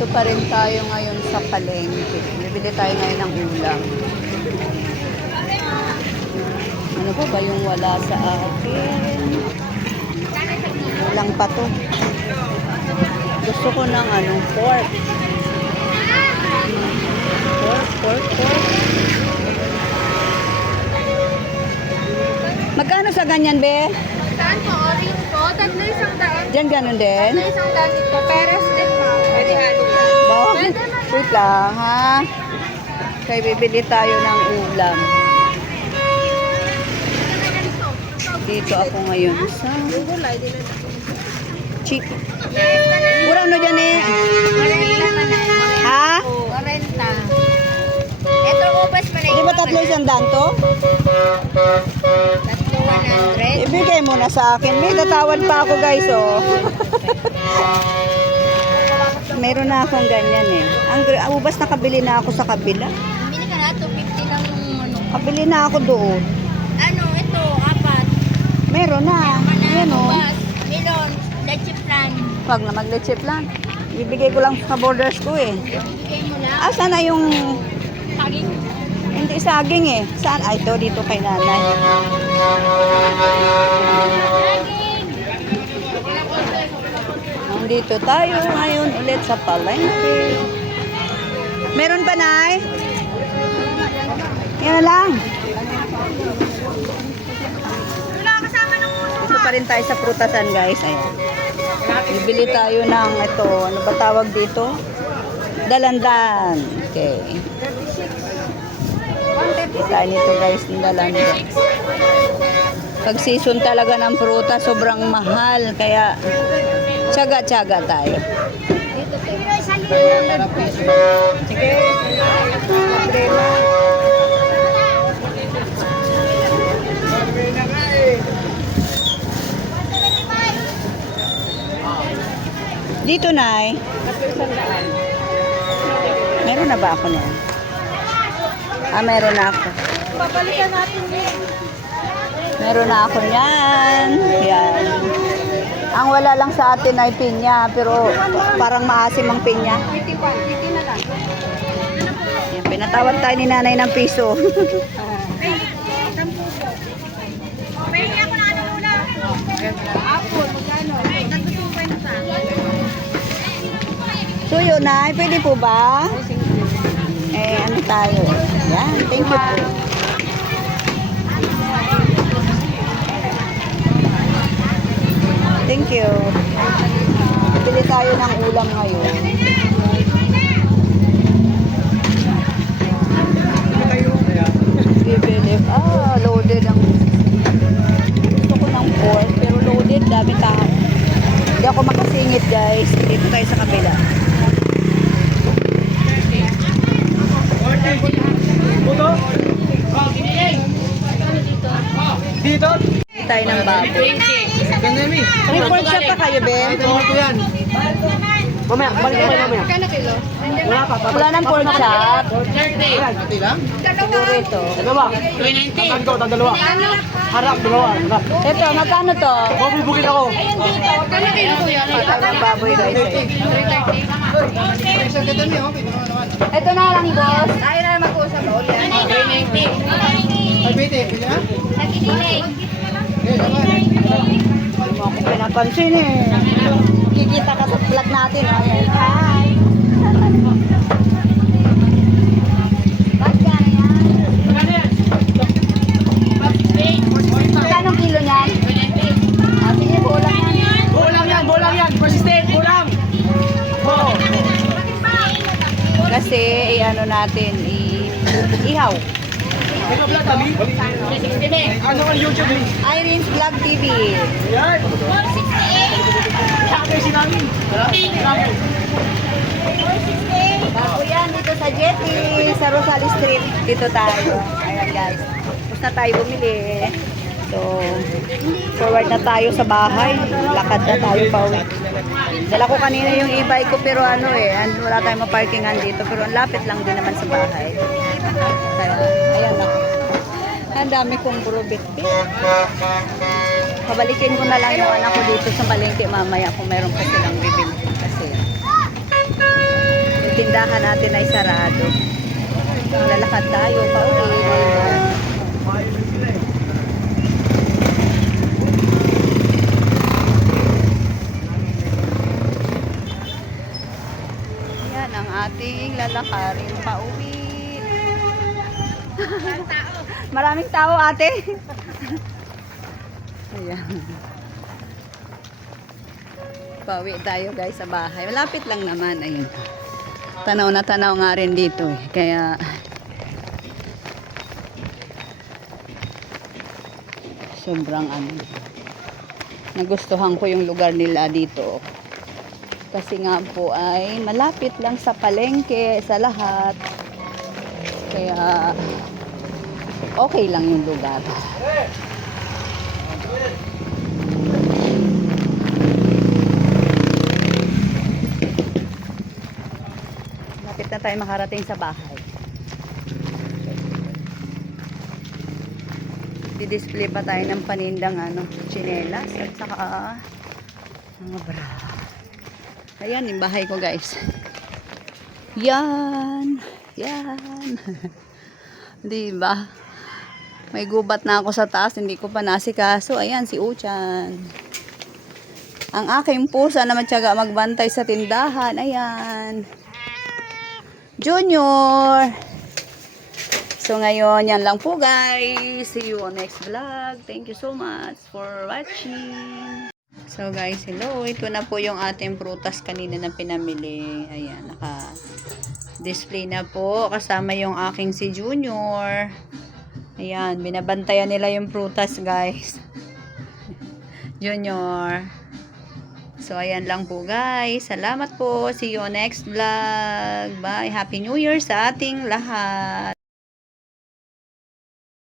Dito pa rin tayo ngayon sa palengke. Bibili tayo ngayon ng ulam. Ano ba yung wala sa akin? Ulang pa to. Gusto ko ng pork. Pork. Magkano sa ganyan, be? Saan po? Orange po? Tatlo isang daan. Diyan ganun din? Tatlo isang daan dito. Peres din mo. Pwede halo lang. Wait lang, ha? Kaya bibili tayo ng ulam. Dito ako ngayon sa chicken. Kurang no dyan eh. 40 man na. Ha? 40. Ito ubas man na. Di ba tatlo isang daan to? Tatlo 100. Ibigay mo na sa akin. May tatawad pa ako guys, oh. Meron na akong ganyan eh. Ang ubas nakabili na ako sa kabila. Bili ka na 250 lang ano. Kabili na ako doon. Ano ito? Apat. Meron na. Yan oh. Ubas. Melon. Leche plan. Wag na mag-leche plan. Ibigay ko lang sa borders ko eh. Bigay mo na. Asa na yung... Saging. Hindi saging eh. Saan? Ay, ito dito kay nanay. Nandito tayo ngayon ulit sa palengke. Meron pa, Nay? Yan na lang. Dito pa rin tayo sa prutasan, guys. Ayan. Bibili tayo ng ito. Ano ba tawag dito? Dalandan. Okay. Kita nito guys, ng dalandan. Pag season talaga ng prutas, sobrang mahal. Kaya, tsaga-tsaga tayo. Sige. Problema. Dito, Nay. Meron na ba ako na? Meron na ako. Babalikan natin din. Meron na ako yan. Yan. Ang wala lang sa atin ay pinya, pero parang maasim ang pinya. 50 na lang. Yan, pinatawad tayo ni nanay ng piso. Pwede ako na ano muna. Apple, magkano? 350. So yun, Nay, pwede po ba? Ano tayo? Yan, thank you po. Thank you. Bili tayo ng ulam ngayon. Bibili. Loaded ang... Gusto ko ng pork, pero loaded, dami tao. Hindi ako makasingit, guys. Dito tayo sa kabila. Dito? Tayo ng baboy. May pork chop pa kayo, Ben? Ito yan. Mamaya, balik ko mamaya. Magkano kilo? Wala pa. Wala ng pork chop. 30. Ati lang? Siguro ito. Dalawa. 290. Tanto, dalawa. Harap, dalawa. Harap. Ito, magkano to? Bububugin ako. Magkano kilo ko yan? Tayo ng baboy, guys. 330. Isang ganda niyo, okay. Ito na lang, boss. Tayo na mag-usap ba ulit? 390. Ay, bete, pwede na? Sa kinilig. Okay, dapat. Hindi mo ako pinapansin eh. Kikita ka sa vlog natin. Ayan. Hi. Magkano kilo niyan? Sige, bulang yan. Bolang yan. Persistent, bolang. Oo. Kasi, ano natin, ihaw. Ito vlog kami? Ano ang YouTube eh? Irene's Vlog TV. Yan. Sakto si namin. Bago yan, dito sa Jetty, sa Rosal Street. Dito tayo. Ayan guys. Tapos na tayo bumili. So, forward na tayo sa bahay. Lakad na tayo pa uwi. Dala ko kanina yung e-bike ko pero wala tayong maparkingan dito. Pero ang lapit lang din naman sa bahay. Kaya, ayan na. Ang dami kong burubit-bit. Pabalikin ko na lang yung anak ko dito sa palengke mamaya kung meron pa silang bibili. Kasi, tindahan natin ay sarado. Lalakad tayo pa uwi. Yan ang ating lalakarin pa uwi. Maraming tao, ate. Ayan. Pauwi tayo guys sa bahay. Malapit lang naman. Ayun. Tanaw na tanaw nga rin dito eh. Kaya sobrang nagustuhan ko yung lugar nila dito. Kasi nga po ay malapit lang sa palengke, sa lahat. Kaya okay lang yung lugar. Lapit na tayo makarating sa bahay. Di-display pa tayo ng panindang tsinelas at saka mga bra. Ayan yung bahay ko guys. Yan. Yan. Diba? May gubat na ako sa taas. Hindi ko pa nasikaso. Ayan si Uchan. Ang aking pusa na matyaga magbantay sa tindahan. Ayan. Junior. So ngayon, yan lang po guys. See you on next vlog. Thank you so much for watching. So guys, hello. Ito na po yung ating prutas kanina na pinamili. Ayan, naka-display na po. Kasama yung aking si Junior. Ayan, binabantayan nila yung prutas guys. Junior. So ayan lang po guys. Salamat po. See you on next vlog. Bye. Happy New Year sa ating lahat.